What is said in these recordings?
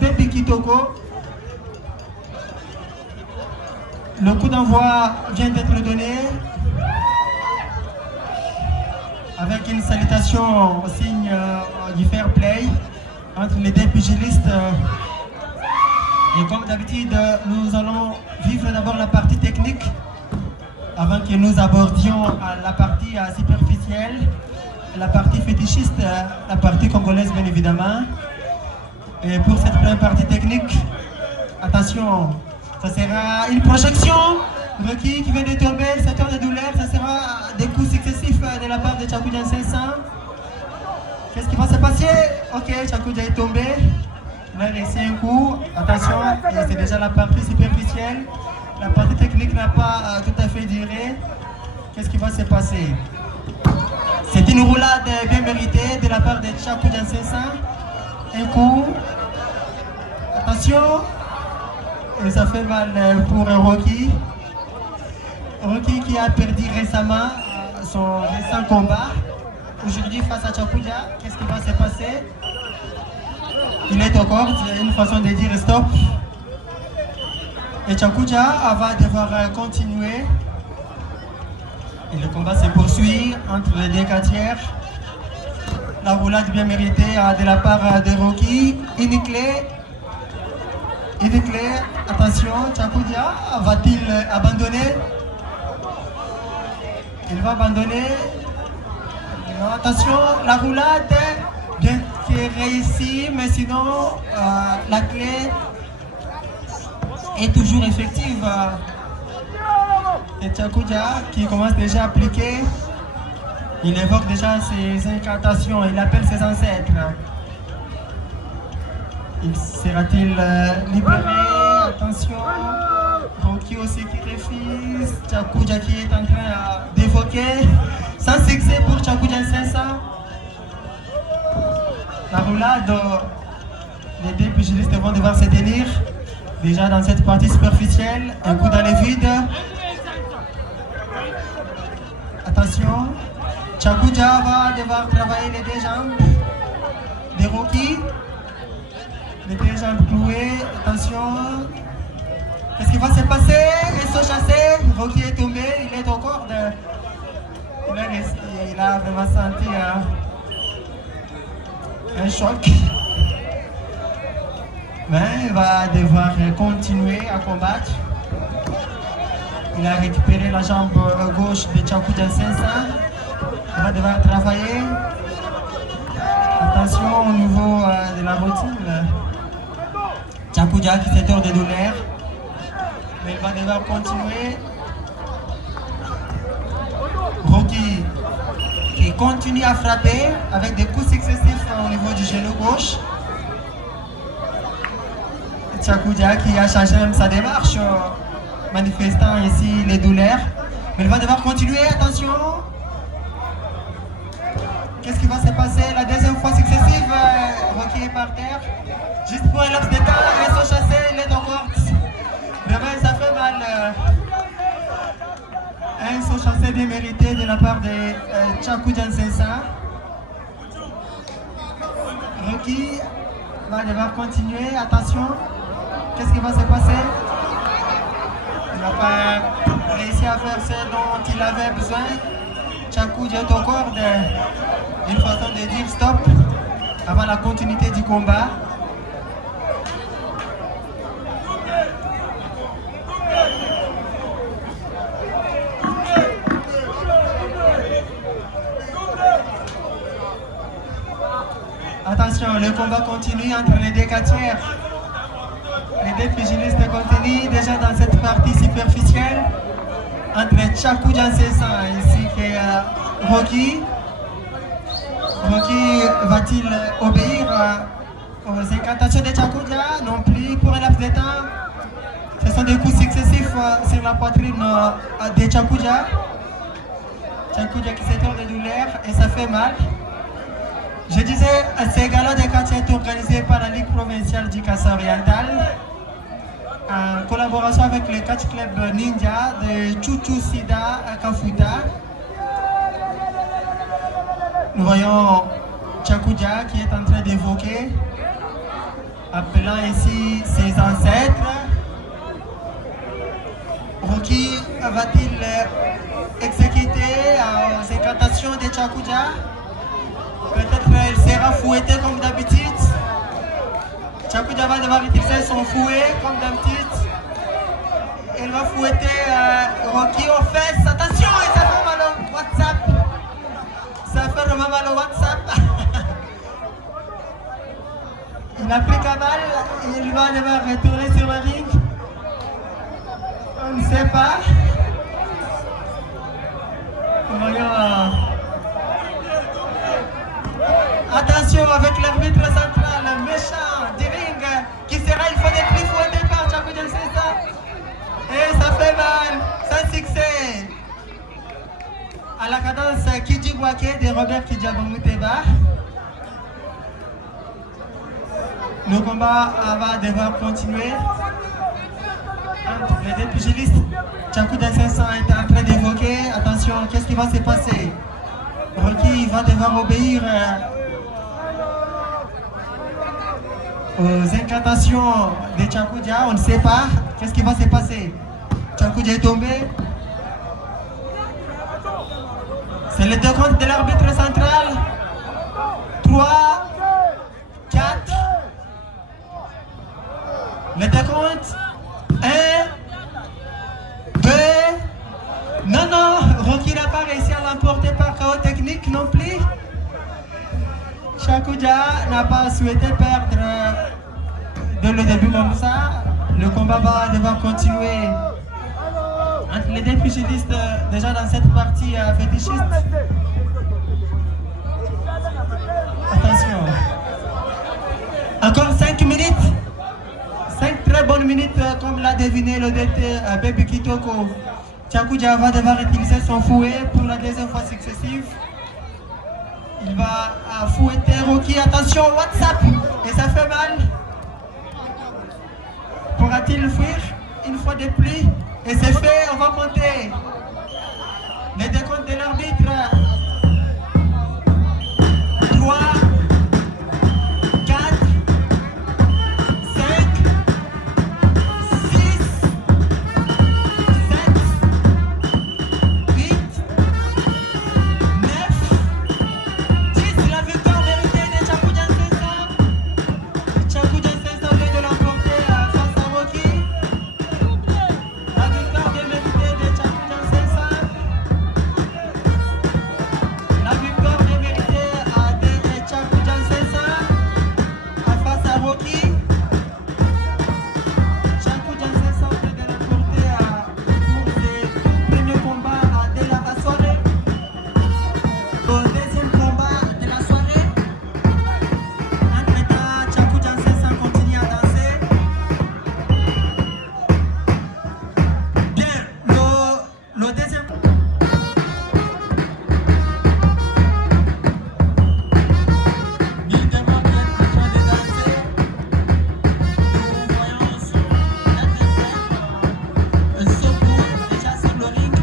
Baby Kitoko. Le coup d'envoi vient d'être donné avec une salutation au signe du fair play entre les deux pugilistes. Et comme d'habitude, nous allons vivre d'abord la partie technique avant que nous abordions la partie superficielle, la partie fétichiste, la partie congolaise bien évidemment. Et pour cette première partie technique, attention, ça sera une projection. Rocky qui vient de tomber, secteur de douleur, ça sera des coups successifs de la part de Tchakoudia 500. Qu'est-ce qui va se passer? Ok, Tchakoudia est tombé. Il a réussi un coup. Attention, c'est déjà la partie superficielle. La partie technique n'a pas tout à fait duré. Qu'est-ce qui va se passer? C'est une roulade bien méritée de la part de Tchakoudia 500. Un coup. Attention. Et ça fait mal pour Rocky. Rocky qui a perdu récemment son récent combat. Aujourd'hui face à Tchakoudia, qu'est-ce qui va se passer? Il est au corps, c'est une façon de dire stop. Et Tchakoudia va devoir continuer. Et le combat se poursuit entre les deux quartiers. La roulade bien méritée de la part de Rocky. Une clé. Attention, Tchakoudia va-t-il abandonner? Il va abandonner. Non, attention, la roulade bien réussie, mais sinon la clé est toujours effective. Et Tchakoudia qui commence déjà à appliquer, il évoque déjà ses incantations, il appelle ses ancêtres. Sera-t-il libéré? Attention, Rocky aussi qui refuse, Tchakoudia qui est en train d'évoquer, sans succès pour Tchakoudia 500. La roulade, les deux pugilistes vont devoir se tenir. Déjà dans cette partie superficielle, un coup dans les vides. Attention, Tchakoudia va devoir travailler les deux jambes de Rocky. Les deux jambes clouées, attention. Qu'est-ce qui va se passer? Ils sont chassés, Rocky est tombé, il est au corps il a vraiment senti un choc. Mais il va devoir continuer à combattre. Il a récupéré la jambe gauche de Tchakoudia 500. Il va devoir travailler. Attention au niveau de la routine. Tchakoudia qui s'étord de douleur. Mais il va devoir continuer. Rocky qui continue à frapper avec des coups successifs au niveau du genou gauche. Tchakoudia qui a changé même sa démarche, manifestant ici les douleurs. Mais il va devoir continuer, attention. Qu'est-ce qui va se passer? La deuxième fois successive, Rocky est par terre. Juste pour un laps de temps, ils sont chassés, il est en corte. Vraiment, ça fait mal. Un saut chassé bien mérité de la part de Tchakoudia 500. Rocky va devoir continuer, attention. Qu'est-ce qui va se passer? Il n'a pas réussi à faire ce dont il avait besoin. Tchakoudia est au corps d'une façon de dire stop avant la continuité du combat. Attention, le combat continue entre les deux quartiers. Les deux pugilistes continuent déjà dans cette partie superficielle entre Tchakoudia 500 ainsi que Rocky. Rocky va-t-il obéir aux incantations de Tchakoudia? Non plus pour un laps de temps. Ce sont des coups successifs sur la poitrine de Tchakoudia. Tchakoudia qui s'étend de douleur et ça fait mal. Je disais, ces galas de catch est organisé par la Ligue provinciale du Kassai oriental en collaboration avec le catch club Ninja de Chuchu Sida à Kafuta. Nous voyons Tchakoudia qui est en train d'évoquer. appelant ici ses ancêtres. Rocky va-t-il exécuter aux incantations de Tchakoudia? Peut-être il sera fouetté comme d'habitude. Tchakoudia va devoir utiliser son fouet comme d'habitude. Il va fouetter Rocky aux fesses. Attention, et ça fait mal au WhatsApp. Ça fait vraiment mal au WhatsApp. Il a pris cabale et il va devoir retourner sur le ring. On ne sait pas. Voyons. Attention avec l'arbitre central, méchant du ring, qui sera une fois de plus fouetté par Tchakoudia Nsesa. Et ça fait mal, sans succès. À la cadence Kidji Bouaké de Robert Kidjabamuteba. Le combat va devoir continuer. Les deux pugilistes, Tchakoudia Nsesa est en train d'évoquer. Attention, qu'est-ce qui va se passer? Rocky va devoir obéir aux incantations de Tchakoudia. On ne sait pas qu'est-ce qui va se passer. Tchakoudia est tombé. C'est le décompte de l'arbitre central. 3, 4. Le décompte. 1, 2. Non, Rocky n'a pas réussi à l'emporter par KO technique non plus. Tchakoudia n'a pas souhaité perdre dès le début comme ça. Le combat va devoir continuer entre les deux pugilistes déjà dans cette partie fétichiste. Attention. Encore 5 minutes. 5 très bonnes minutes comme l'a deviné le DT Baby Kitoko. Tchakoudia va devoir utiliser son fouet pour la deuxième fois successive. Il va fouetter Rocky. Attention, WhatsApp. Et ça fait mal. Pourra-t-il fuir une fois de plus? Et c'est fait, on va compter. Les décomptes de l'arbitre. 3, 4, 5, 6, 7, 8, 9, 10. La victoire méritée de Tchakoudia Nsesa. Tchakoudia Nsesa vient de l'emporter face à Rocky. La victoire bien méritée de Tchakoudia Nsesa. La victoire bien méritée de Tchakoudia Nsesa face à Rocky. Tchakoudia Nsesa vient de l'emporter pour ses premiers combats de la soirée. Au deuxième combat de la soirée. Entre-temps, Tchakoudia Nsesa continue à danser. Bien, le deuxième. Il demande d'être en train de danser. Nous voyons son adversaire, Soko, déjà sur le ring.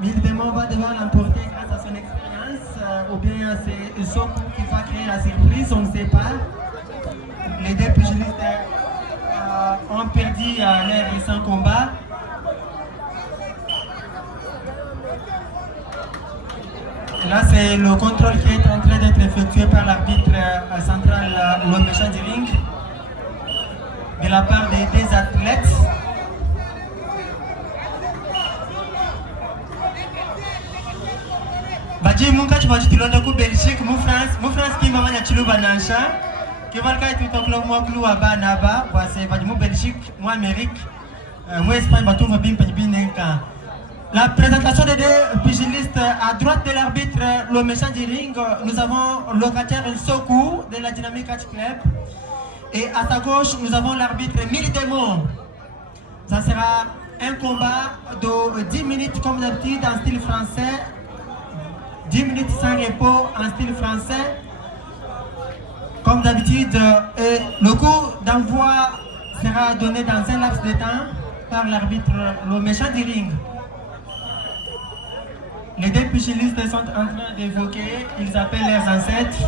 Mildemont va devoir l'emporter grâce à son expérience, ou bien c'est Soko qui va créer la surprise, on ne sait pas. Les deux pugilistes ont perdu leur récent combat. Là, c'est le contrôle qui est en train d'être effectué par l'arbitre central, le méchant du ring, de la part des deux athlètes. Baji munga chibaji tilonda ku Belgique, mu France qui mama nyachilu banansha, qui va le cas tout en club moi clou à Banaba, c'est baji mu Belgique, moi Amérique, moi Espagne, batou va bien nenka. La présentation des deux pugilistes à droite de l'arbitre, le méchant du ring, nous avons le locataire Sokou de la Dynamic Catch Club. Et à sa gauche, nous avons l'arbitre Mildemont. Ça sera un combat de 10 minutes comme d'habitude en style français. 10 minutes sans repos en style français. Comme d'habitude, le coup d'envoi sera donné dans un laps de temps par l'arbitre, le méchant du ring. Les deux pugilistes sont en train d'évoquer, ils appellent leurs ancêtres.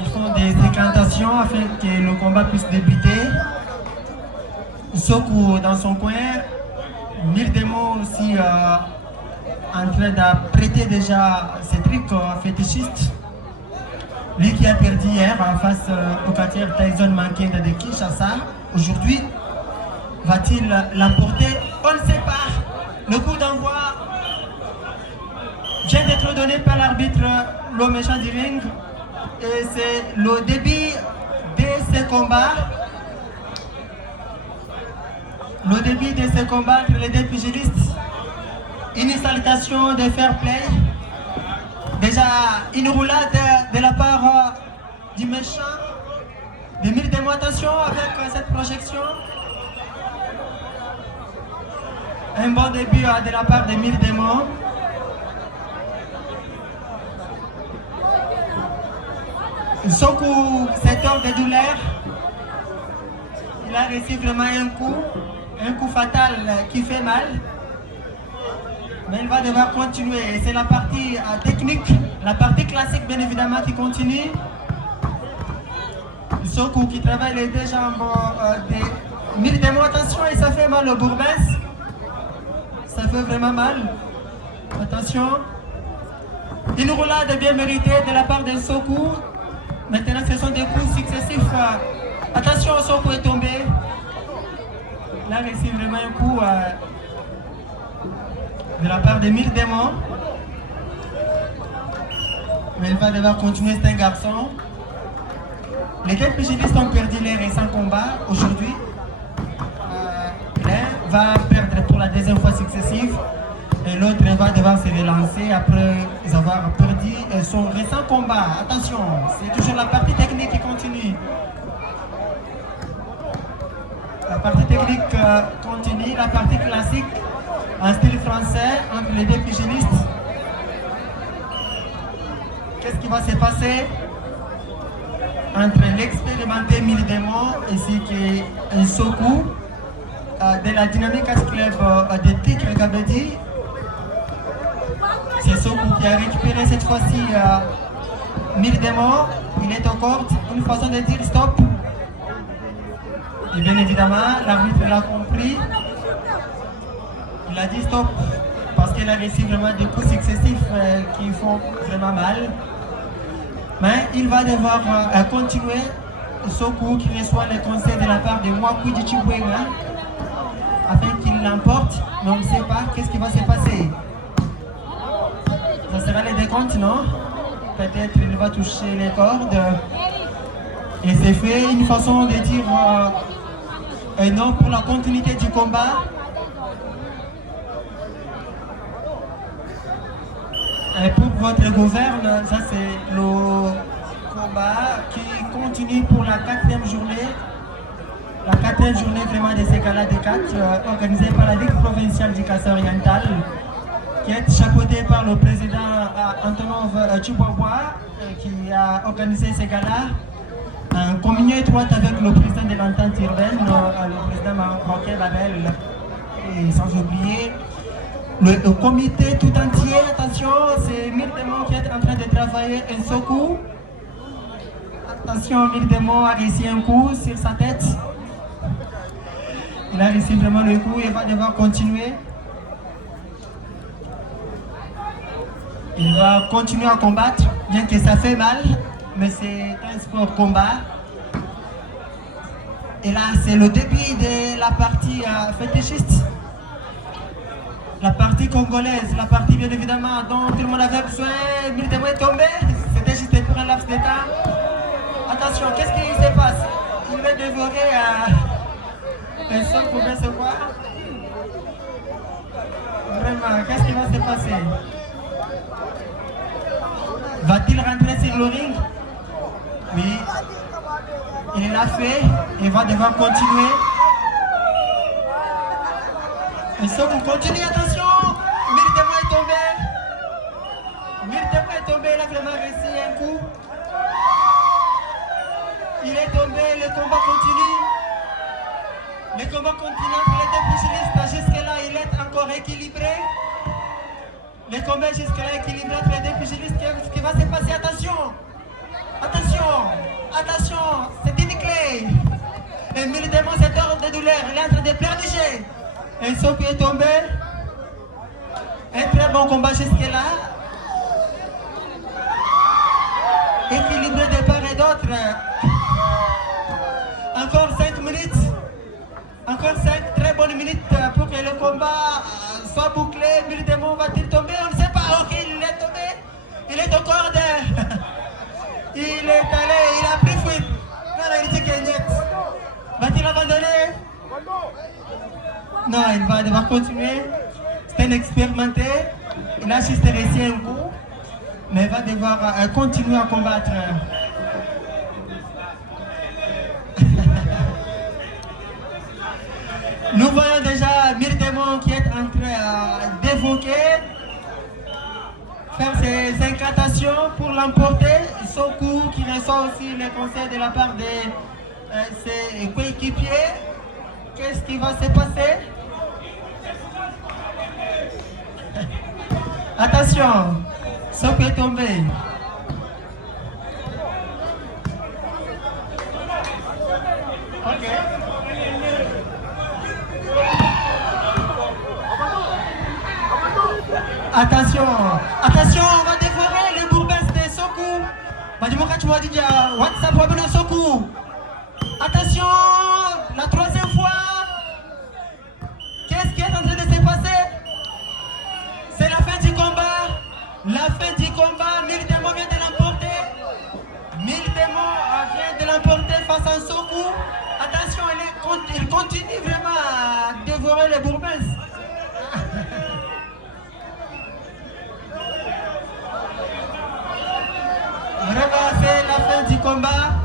Ils font des incantations afin que le combat puisse débuter. Sokou dans son coin, Mille démons aussi en train de prêter déjà ses trucs fétichistes. Lui qui a perdu hier face au quartier Tyson Mankinda de Kinshasa, aujourd'hui, va-t-il l'emporter? On ne sait pas. Le coup d'envoi vient d'être donné par l'arbitre, le méchant du ring. Et c'est le début de ce combat. Le début de ce combat entre les deux pugilistes. Une salutation de fair play. Déjà une roulade de la part du méchant. De Mille démons, attention avec cette projection. Un bon début de la part de Mille démons. Sokou s'étend de douleur. Il a reçu vraiment un coup fatal qui fait mal. Mais il va devoir continuer. C'est la partie technique, la partie classique bien évidemment qui continue. Sokou qui travaille les deux jambes des Mille démons. Attention, et ça fait mal au Bourbès. Ça fait vraiment mal. Attention. Une roulade bien méritée de la part de Sokou. Maintenant, ce sont des coups successifs. Attention, Sokou est tombé. Il a reçu vraiment un coup de la part de Mille démons. Mais il va devoir continuer, c'est un garçon. Les deux pugilistes ont perdu les récents combats aujourd'hui. L'un va perdre pour la deuxième fois successive. Et l'autre va devoir se relancer après avoir perdu son récent combat. Attention, c'est toujours la partie technique qui continue. La partie technique continue, la partie classique en style français entre les deux pugilistes. Qu'est-ce qui va se passer entre l'expérimenté Mille démons ainsi que Sokou de la Dynamic Club de Tigre Gabedi? C'est Sokou qui a récupéré cette fois-ci Mille démons. Il est au cordes. Une façon de dire stop. Et bien évidemment, l'arbitre l'a compris. Il a dit stop parce qu'il a reçu vraiment des coups successifs qui font vraiment mal. Mais il va devoir continuer. Sokou qui reçoit les conseils de la part de Mwaku Djichibouenga afin qu'il l'emporte. Mais on ne sait pas qu'est-ce qui va se passer. Ça sera les décomptes, non? Peut-être il va toucher les cordes. Et c'est fait une façon de dire non pour la continuité du combat. Et pour votre gouverne, ça c'est le combat qui continue pour la 4e journée. La 4e journée vraiment de ces galas des 4 organisée par la Ligue provinciale du Kassai oriental, qui est chapeautée par le président Antonov Tchouboua, qui a organisé ces galas en communion étroite avec le président de l'entente urbaine, le président Marocain Babel, et sans oublier le comité tout entier. Attention, c'est Mille démons qui est en train de travailler un Sokou. Attention, Mille démons a réussi un coup sur sa tête. Il a réussi vraiment le coup et va devoir continuer. Il va continuer à combattre, bien que ça fait mal, mais c'est un sport combat. Et là, c'est le début de la partie fétichiste. La partie congolaise, la partie bien évidemment dont tout le monde avait besoin. Mille démons est tombé. C'était juste pour un laps de temps. Attention, qu'est-ce qui se passe? Il va dévorer un sol pour bien se voir. Vraiment, qu'est-ce qui va se passer? Va-t-il rentrer sur le ring? Oui. Il l'a fait. Il va devoir continuer. Et ça, vous continuez, attention! Mille démons est tombé. Mille démons est tombé, il a vraiment réussi un coup. Il est tombé, le combat continue. Le combat continue entre les deux pugilistes. Jusque-là, il est encore équilibré. Le combat jusque-là équilibré entre les deux pugilistes. Qu'est-ce qui va se passer? Attention! Attention, attention, c'est une clé. Et militairement, cet ordre de douleur, il est en train de pleurnicher. Et Sophie est tombé. Un très bon combat jusque-là. Équilibré de part et d'autre. Encore 5 minutes. Encore 5 très bonnes minutes pour que le combat soit bouclé. Militairement, va-t-il tomber? On ne sait pas. Ok, il est tombé. Il est au corde. Il est allé, il a pris fuite. Il dit qu'il net. Va-t-il abandonner? Non, il va devoir continuer. C'est un expérimenté. Il a juste réussi un coup. Mais il va devoir continuer à combattre. Nous voyons déjà Myrdémon qui est en train d'évoquer, faire ses incantations pour l'emporter. Sokou qui reçoit aussi les conseils de la part de ses coéquipiers. Qu'est-ce qui va se passer? Attention, Sokou est tombé. Ok. Attention, attention, on va dévorer le bourbès de Sokou. WhatsApp de Sokou. Attention, la troisième fois. Qu'est-ce qui est en train de se passer? C'est la fin du combat. La fin du combat, Myrdémon vient de l'emporter. Myrdémon vient de l'emporter face à Sokou. Attention, il continue vraiment à dévorer le bourbès. Vraiment, c'est la fin du combat.